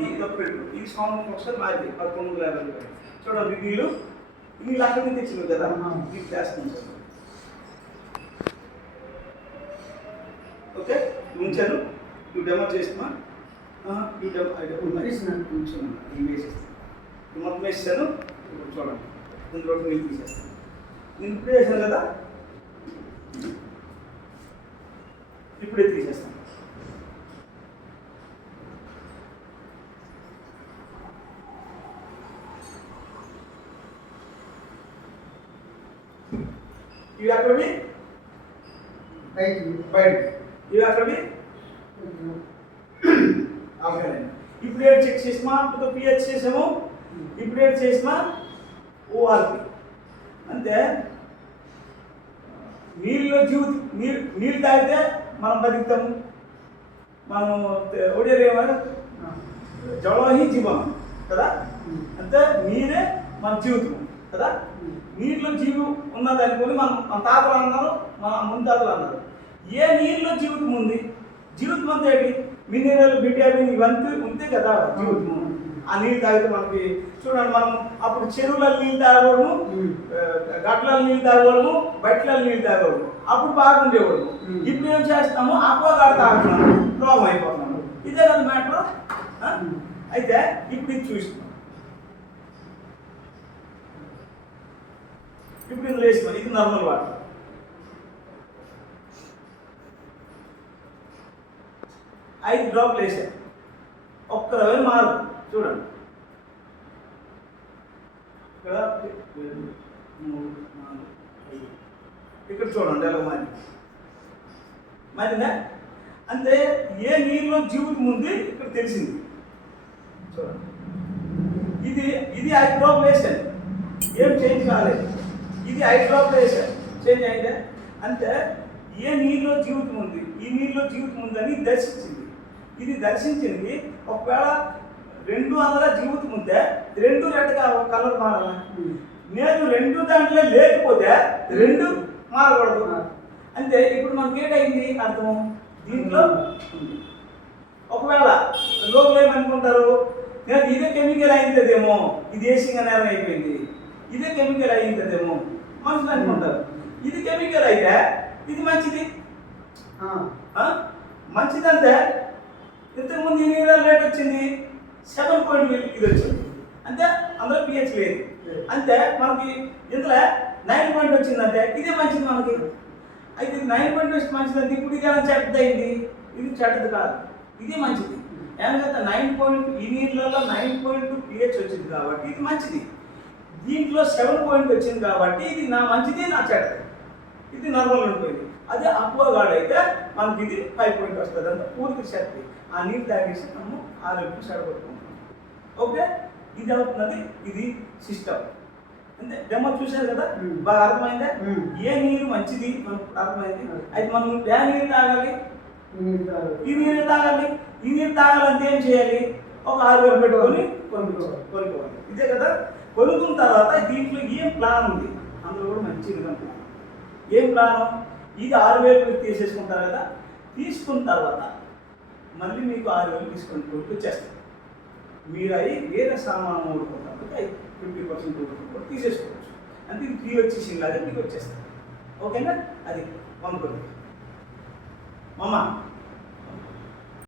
ఉంది, ఇది ఒక ప్రింట్. ఈ సంవత్సరం ఒకసారి మాది 1950 చూడండి. వీళ్ళు అక్కడి నుంచి తెచ్చినారు కదా, ఇది చేస్తాను సార్. ఓకే, ఉంచాను. ఇవి డెమో చేస్తున్నా. ఇవి డెమో ఉంచున్నాను. ఇవి వేసేస్తాను. మొత్తం వేసాను. ఇప్పుడు చూడండి, ఇందులో నీళ్ళు తీసేస్తాను. నేను ఇప్పుడే వేసాను కదా, ఇప్పుడే తీసేస్తాను. ఇవి అక్కడవి బయట, ఇవి అక్కడవి ఆల్కలైన్. ఇప్పుడు ఏడు చెక్ చేసినా, ఇప్పుడు పిహెచ్ చేసాము. ఇప్పుడు ఏడు చేసినా ఓఆర్పి. అంటే నీళ్ళలో నీళ్ళు తాగితే మనం బతుకుతాము. మనం ఒడియలు ఏమైనా జలహి జీవం కదా, అంటే నీరే మన జీవితం కదా. నీటిలో జీవం ఉన్నది అనుకొని మన తాతలు అన్నారు, మన ముంతాతలు అన్నారు. ఏ నీళ్ళలో జీవితం ఉంది? జీవితం అంతా ఏంటి? మినరల్, విటమిన్ ఇవంతా ఉంటే కదా జీవితం. ఆ నీళ్ళు తాగితే మనకి చూడండి, మనం అప్పుడు చెరువులలో నీళ్ళు తాగకూడము, గట్లలో నీళ్ళు తాగకూడము, బయటలో నీళ్ళు తాగకూడము. అప్పుడు బాగుండేవాడు. ఇప్పుడు ఏం చేస్తాము? అక్వాగార్డ్ తాగుతున్నాము, రోగం అయిపోతున్నాము. ఇదే కదా మ్యాటర్. అయితే ఇప్పుడు ఇది చూస్తున్నాం. ఇప్పుడు ఇందులో వేసుకోండి. ఇది నార్మల్ వాటర్. ఐదు డ్రాప్లు వేసాను. ఒక్క రవే మారు చూడండి. ఇక్కడ 2, 3, 4, 5. ఇక్కడ చూడండి ఎలా మారిందా? అంటే ఏ నీరులో జీవితం ఉంది ఇక్కడ తెలిసింది. చూడండి, ఇది 5 డ్రాప్లు వేసాను, ఏం చేంజ్ కాలేదు. ఇది 5 డ్రాప్లు వేసాను, చేంజ్ అయిందా? అంటే ఏ నీరులో జీవితం ఉంది, ఈ నీరులో జీవితం ఉందని దర్శించింది. ఇది దర్శించింది. ఒకవేళ 200 జీవితం ఉంటే 2 రెడ్గా కలర్ మారాల. నేను 2 దాంట్లో లేకపోతే 2 మారకూడదు. అంటే ఇప్పుడు మనకి ఏంటైంది అర్థం? దీంట్లో ఒకవేళ లోపల ఏమనుకుంటారు, నేను ఇదే కెమికల్ అయిందేమో, ఇది ఏసింగ్ నేరం అయిపోయింది, ఇదే కెమికల్ అయిందేమో మనుషులు అనుకుంటారు. ఇది కెమికల్ అయితే ఇది మంచిది. మంచిదంటే ఇంతకుముందు ఎన్ని రేట్ వచ్చింది? 7. ఇది వచ్చింది. అంటే అందులో పిహెచ్ లేదు. అంటే మనకి ఇందులో 9 వచ్చిందంటే ఇదే మంచిది మనకి. అయితే 9 మంచిదంటే ఇప్పుడు ఇది ఏమైనా చెడ్డది అయింది? ఇది చెడ్డది కాదు, ఇది మంచిది. ఏమంటే 9 ఈ నీళ్ళలో 9 పిహెచ్ వచ్చింది కాబట్టి ఇది మంచిది. దీంట్లో 7 వచ్చింది కాబట్టి ఇది నా మంచిది, నా చెడ్డది. ఇది నార్మల్ ఉంటుంది. అదే అక్వాగార్డ్ అయితే మనకి ఇది 5 వస్తుంది. అంటే పూర్తి శక్తి. ఆ నీళ్ళు తాగేసి మనము ఆరోగ్యం సరిపడుకుంటాం. ఓకే, ఇది అవుతున్నది. ఇది సిస్టమ్. అంటే డెమో చూశారు కదా, బాగా అర్థమైందా? ఏ నీరు మంచిది మనకు అర్థమైంది. అయితే మనం ఏ నీరు తాగాలి? ఈ నీరు తాగాలి. ఈ నీరు తాగాలంటే ఏం చేయాలి? ఒక 6,000 పెట్టుకొని కొనుక్కోవాలి. ఇదే కదా. కొనుక్కున్న తర్వాత దీంట్లో ఏం ప్లాన్ ఉంది? అందులో కూడా మంచి ప్లాన్. ఏం ప్లాను? ఇది 6,000 తీసేసుకుంటారు కదా. తీసుకున్న తర్వాత మళ్ళీ మీకు 6,000 తీసుకొని వచ్చేస్తారు. మీరు అవి వేరే సామాను ఓడుకుంటారు, 50% ఓడుకుంటారు, తీసేసుకోవచ్చు. అంటే ఇది ఫ్రీ వచ్చేసింది లాగా మీకు వచ్చేస్తారు. ఓకేనా? అది కొనుక్కోండి. మామ